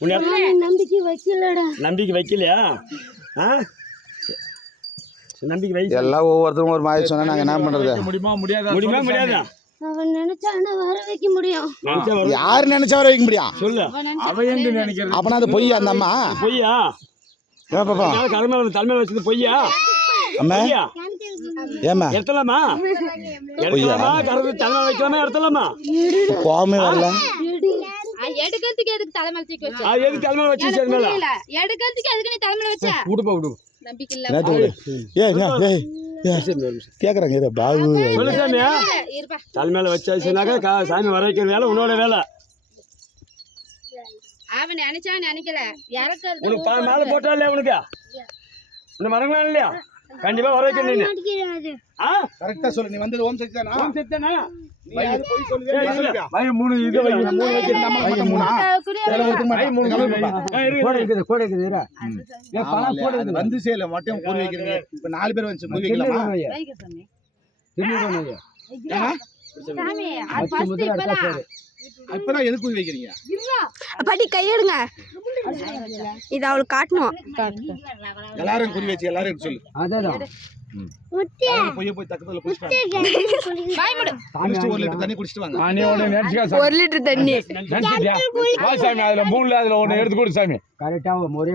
உன்னை நம்பிக்கை வைக்கலடா. நம்பிக்கை வைக்கலையா? ஆ? நம்பிக்கை வை எல்லாம் ஒவ்வொருத்தரும் ஒரு மாதிரி சொன்னா நாங்க என்ன பண்றது? முடியுமா? முடியாதா? முடியுமா முடியாதா? அவன் நினைச்சானா வர வைக்க முடியும். யாரு நினைச்சா வர வைக்க முடியும்? சொல்லு. அவ எங்க நினைக்கிறது? அப்பனா அது பொய் அந்த அம்மா? பொய்யா? பாப்பா தலைமை தலைமை வச்சது பொய்யா? அம்மா? பொய்யா? ஏம்மா? எடுத்தலாமா எடுத்தலாமா தலைமை வைக்கலாமா? எடுத்தலாமா கோவமே வரல. எடுக்கிறதுக்கு எதுக்கு தலைமையில தூக்கி வச்ச? அது எதுக்கு தலைமை வச்சு புரியல. எடுக்கிறதுக்கு எதுக்கு நீ தலைமையில வச்ச? விடுப்பா விடு நம்பிக்கை இல்ல ஏய் என்ன? ஏய் கேக்குறாங்க இரு பாபு. சொல்லு சாமியா. இருப்பா. தலைமையில வச்சாச்சுனாக்கா கா- சாமி வர வைக்கிற வேலை உன்னோட வேலை. அவன் நினைச்சா நினைக்கல. இறக்கிறது உனக்கு பா- மேல போட்டா இல்லையா உனக்கு. உன்னை இல்லையா? கண்டிப்பா வர வைக்கணும் நீ ஆ? கரெக்டா சொல்லு நீ வந்தது ஓம் சக்தி தானா? ஓம் செத்தனா நீ மூணு இது வந்து சேல மட்டும் குறி வைக்கிறீங்க. இப்ப நாலு பேர் வந்து குறி வைக்கலாமா இப்பதான். எதுக்கு குறி வைக்கிறீங்க? பாட்டி கையெடுங்க. இது அவளுக்கு காட்டணும். எல்லாரும் குறி வச்சு எல்லாரும் சொல்லு. அதான் ஒரு லிட்டர் தண்ணி சாமி அதுல மூணுல அதுல ஒண்ணு எடுத்து கொடு சாமி. கரெக்டா ஒரே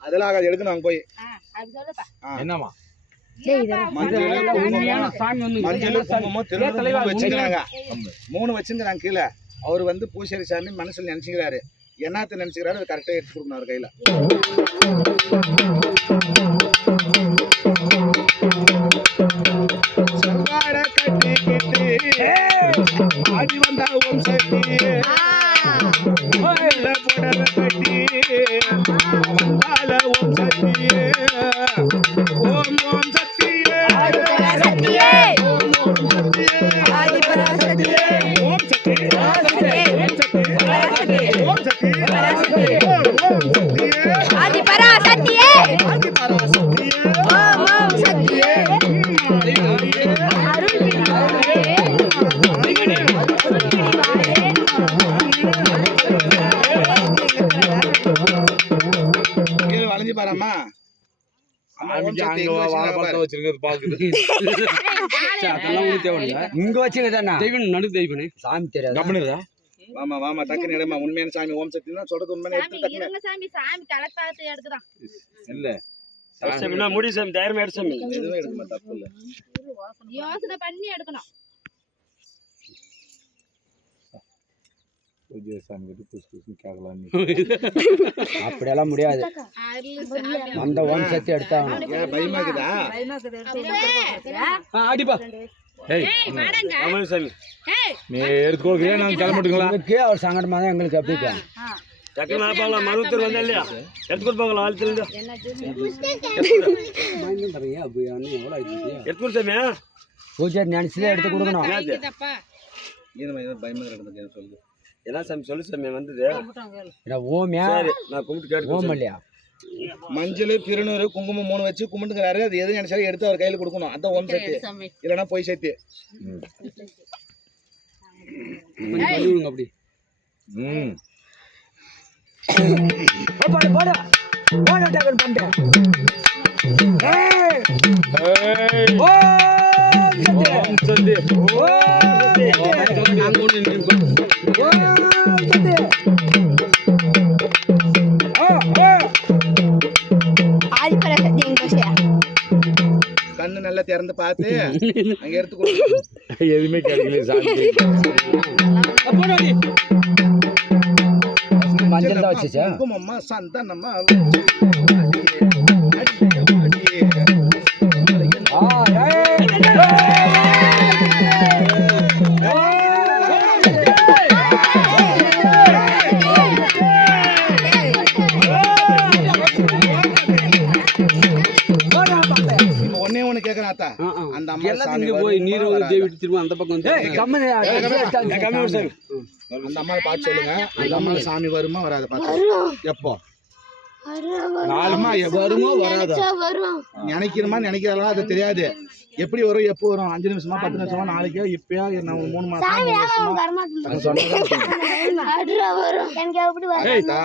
அதெல்லாம் ஆகாது எடுக்கணும் அங்க போய். ஆ, மூணு வச்சுக்கிறாங்க கீழே. அவர் வந்து பூசாரி சாமி மனசுல நினைச்சுக்கிறாரு. என்னத்த நினைச்சுக்கிறாரு அது கரெக்டா எடுத்து கொடுக்கணும் அவர் கையில. ஆடி வந்தா ஓம் சக்தி வெள்ள வச்சிருக்கிறது பாக்குது. அதெல்லாம் தேவையில்ல. இங்க வச்சுங்க தானே தெய்வன் நடு தெய்வனே. சாமி தெரியாது? வாமா வாமா இடமா உண்மையான சாமி ஓம் சக்தி தான் சொல்றது உண்மையான எடுத்து சாமி எடுக்குதான். இல்ல. சாமி முடி சாமி தைரியமா எடு சாமி. எதுவும் எடுக்க தப்பு இல்ல யோசனை பண்ணி எடுக்கணும். பூஜை சாமி கிட்ட புதுசு அப்படியெல்லாம் முடியாது. அந்த ஓம் சக்தி எடுத்தாங்க ஏன் பயமா இருக்குதா அடிப்பா நீ எடுத்து கொடுக்குறியா நான் கிளம்பிட்டுங்களா? அவர் சங்கடமா தான் எங்களுக்கு அப்படிக்கா டக்குனு ஆப்பாங்களா மருத்துவர் வந்தா இல்லையா எடுத்து கொடுப்பாங்களா ஆள் தெரிஞ்சா எடுத்து கொடு சாமி பூஜை நினைச்சதே எடுத்து கொடுக்கணும். வாங்கிக்கப்பா. ஏன் இது பயமா கிடந்தது சொல்லுது. என்ன சாமி சொல்லு சாமி வந்தது. ஓமியா நான் கும்பிட்டு கேட்டு ஓம் இல்லையா? மஞ்சள் திருநூறு குங்குமம் மூணு வச்சு கும்பிட்டுக்கிறாரு. அது எது நினைச்சாலும் எடுத்து அவர் கையில கொடுக்கணும். அதான் ஓம் சக்தி. இல்லைன்னா பொய் சக்தி. அப்படி. ம். ஏய் ஓம் சக்தி. அங்க பார்த்து அங்க எடுத்து எதுவுமே கிடைக்கல மஞ்சள் தான் வச்சுச்சா? குங்குமம்மா சந்தனம்மா எல்லாத்துக்கும் போய் நீர்? தேவி திரும்ப அந்த பக்கம் வந்து அந்த அம்மாவை பார்த்து சொல்லுங்க. அந்த அம்மா சாமி வருமா வராது பார்த்து. எப்போ? நாலு அம்மா எப்போ வருமோ வராதோ? நினைக்கிறோமா நினைக்கிறாங்களா அது தெரியாது. எப்படி வரும் எப்போ வரும்? அஞ்சு நிமிஷமா பத்து நிமிஷமா நாளைக்கோ இப்பயா என்ன ஒரு மூணு மாசம்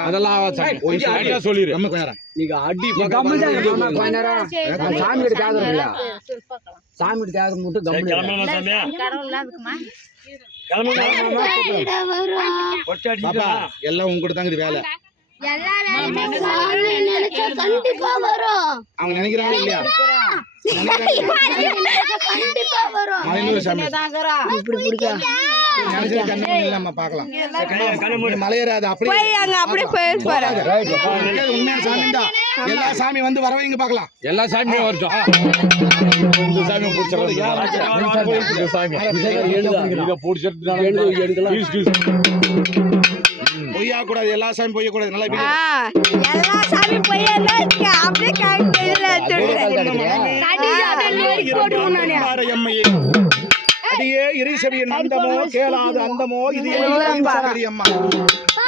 அதெல்லாம் சரி. போய் சொல்லு. சரியா சொல்லிரு. நம்ம கொஞ்ச நேரம். நீங்க அடி சாமி கிட்ட கேக்குறேன்ல. சாமி கிட்ட கேக்குறது மட்டும் எல்லாம் உங்ககிட்ட தாங்க இது வேலை. கண்டிப்பா வரும். அவங்க நினைக்கிறாங்க இல்லையா? கண்டிப்பா வரும். எல்லா சாமி வந்து வர வைங்க பாக்கலாம் எல்லா சாமியும் வரட்டும். சாமி பிடிச்சிட்டு ப்ளீஸ் பொய்யா கூடாது எல்லா சாமி பொய்ய கூடாது நல்லா ஆ, எல்லா சாமி போய் அப்படியே அடியே இறைசவியின் அந்தமோ கேளாத அந்தமோ இது அம்மா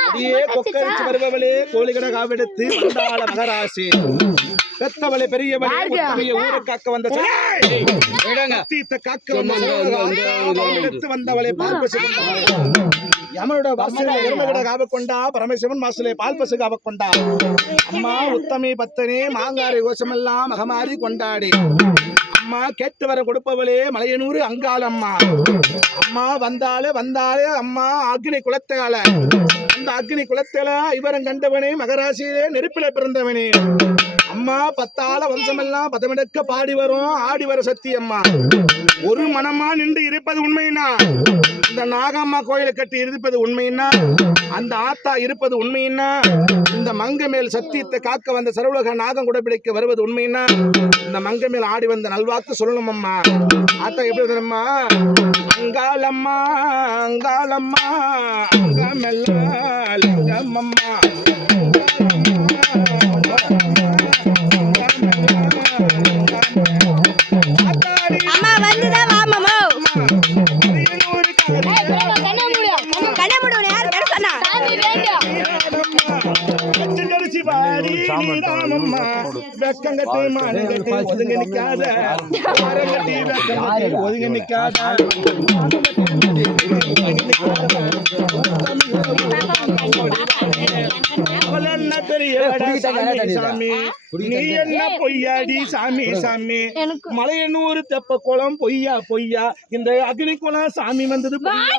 அடியே கொக்கரிச்சு வருபவளே கோழிகட காவெடுத்து வந்தாள மகராசி பெத்தவளே பெரியவளே ஊரை காக்க வந்த தீத்த காக்க வந்த எடுத்து வந்தவளே பால் காவ கொண்டா பரமசிவன் மாசலே பால் பசு காவ கொண்டா அம்மா உத்தமி பத்தனே மாங்காரை கோஷமெல்லாம் மகமாரி கொண்டாடி. அம்மா கேட்டு வர கொடுப்பவளே மலையனூர் அங்காள் அம்மா அம்மா வந்தாலே வந்தாலே அம்மா அக்னி குலத்தால. அந்த அக்னி குலத்தில இவரம் கண்டவனே மகராசியிலே நெருப்பில பிறந்தவனே. அம்மா பத்தால வம்சமெல்லாம் பதமெடுக்க பாடி வரும் ஆடி வர சக்தி அம்மா ஒரு மனமா நின்று இருப்பது உண்மையினா? இந்த நாகம்மா கோயிலை கட்டி இருப்பது உண்மைன்னா அந்த ஆத்தா இருப்பது உண்மைன்னா இந்த மங்க மேல் சத்தியத்தை காக்க வந்த சர்வலோக நாகம் குடப்பிடிக்க வருவது உண்மையினா? இந்த மங்க மேல் ஆடி வந்த நல்வாக்கு சொல்லணும் அம்மா ஆத்தா எப்படி தெரியுமா அங்காளம்மா அங்காளம்மா அங்கமெல்லாம் அம்மா வெக்கங்கட்டி மானங்கட்டி ஒதுங்க நிக்காத மரங்கட்டி வெக்கங்கட்டி ஒதுங்க நிக்காத அவள் என்ன பெரிய சாமி சாமி நீ என்ன பொய்யாடி சாமி சாமி மலையனூர் தெப்ப குளம் பொய்யா பொய்யா இந்த அக்னி குளம் சாமி வந்தது பொய்யா.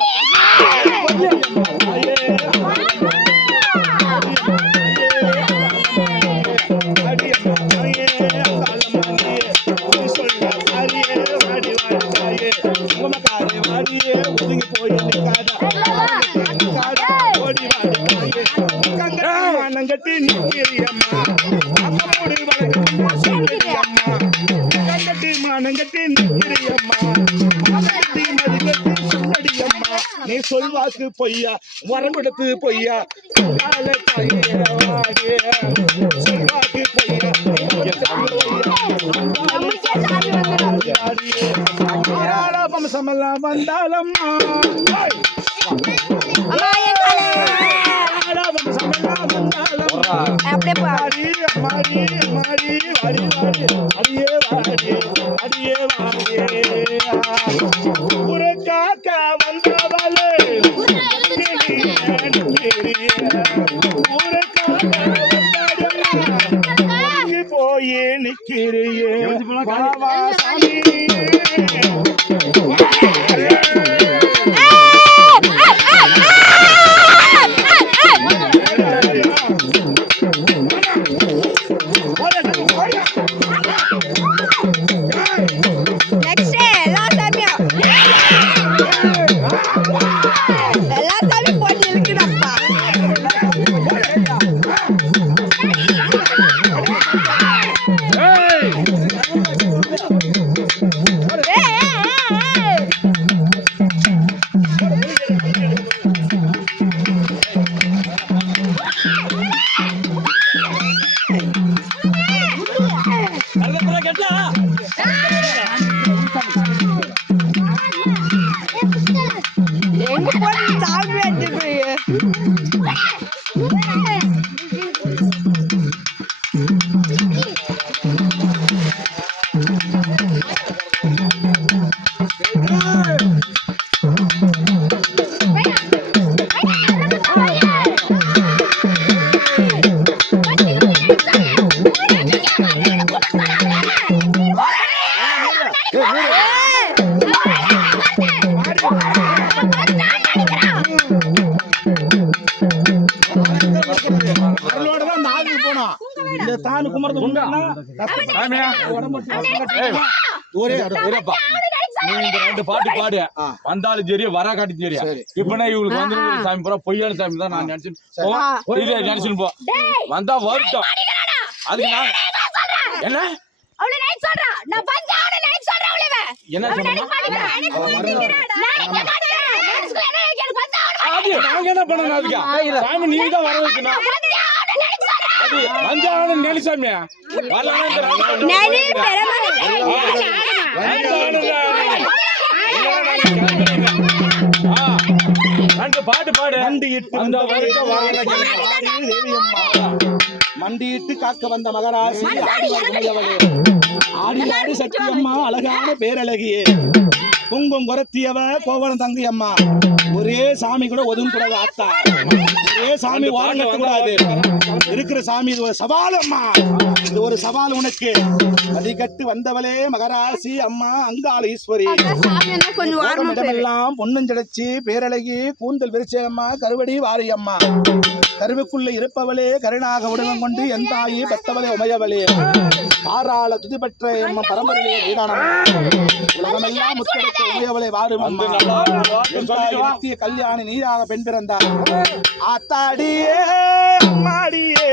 நீ சொல்வாக்கு பொய்யா வரம் கொடுத்து பொய்யா. சொல்வாக்கு பொய்யா சமலாம் வந்தாலம்மா அப்படியே மாடி மாடி மாடி வாடி வாடி அடியே வாடி போய் நிக்கிறியே. ஒரேப்பா நீ இந்த ரெண்டு பாட்டு பாடு. வந்தாலும் சரி வரா காட்டி சரி இப்பனா இவங்களுக்கு வந்து சாமி போற பொய்யான சாமி தான் நான் நினைச்சு போவேன் நினைச்சுன்னு போ வந்தா வருத்தம் அதுக்கு என்ன என்ன நாங்க என்ன பண்ணணும் அதுக்கு சாமி நீங்க தான் வர வைக்கணும் வந்தாலும் நெலிசாமி ரெண்டு பாட்டு பாடு அந்த வரைக்கும் வரல மண்டியிட்டு காக்க வந்த மகராசி ஆடி ஆடி ஆடி சக்தியம்மா அழகான பேரழகியே. குங்கும் குரத்தியவ கோவலம் தங்கி அம்மா ஒரே சாமி கூட ஒதுங்க கூடாது ஆத்தா. ஒரே சாமி கட்ட கூடாது. இருக்கிற சாமி இது ஒரு சவால் அம்மா. இது ஒரு சவால் உனக்கு. அதிகட்டு வந்தவளே மகராசி அம்மா அங்காள ஈஸ்வரி. இடமெல்லாம் பொன்னஞ்சடைச்சி பேரழகி கூந்தல் விரிச்சம்மா கருவடி வாரியம்மா. கருவுக்குள்ள இருப்பவளே கருணாக உடலம் கொண்டு என் தாயி பெத்தவளே உமையவளே. பாராள துதி பெற்ற எம்ம பரம்பரையே நீதானம்மா உலகமெல்லாம் முத்தெடுத்த உமையவளை வாரும் என் நித்திய கல்யாணி நீதாக பெண் பிறந்தார். ஆத்தாடியே அம்மாடியே.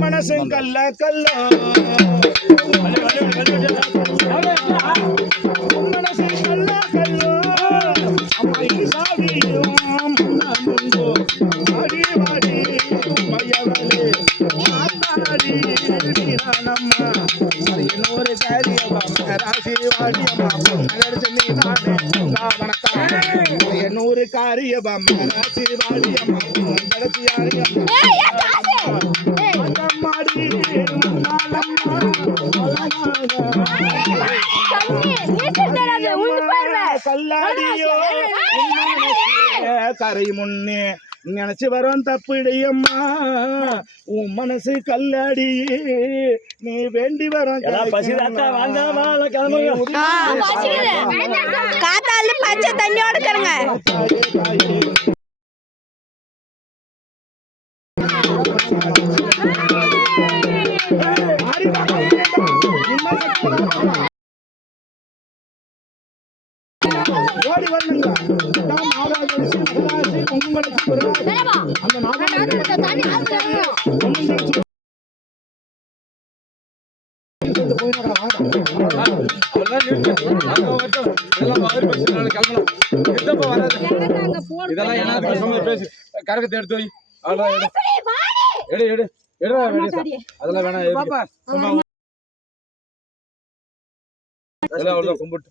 மனசும் கல்ல கல்லோ மனசும் கல்ல கல்லோ சாவியும் நம்புங்கோ ஆத்தாடி காரியமா ராசி வாடி அம்மா வணக்கம் ராசி கரை முன்னே நினைச்சு வரோம் தப்பிடையம்மா. உன் மனசு கல்லாடி நீ வேண்டி வரோம் எல்லாம் பசிதாத்தா வந்தா வாழ கிளம்புங்க. காத்தால பச்சை தண்ணியோட ஓடி வரணுங்க. பொங்கலுக்கு பிறகு அந்த கரகத்தை எடுத்து எடு எடு எடு. அதெல்லாம் வேணாம் அதெல்லாம் கும்பிட்டு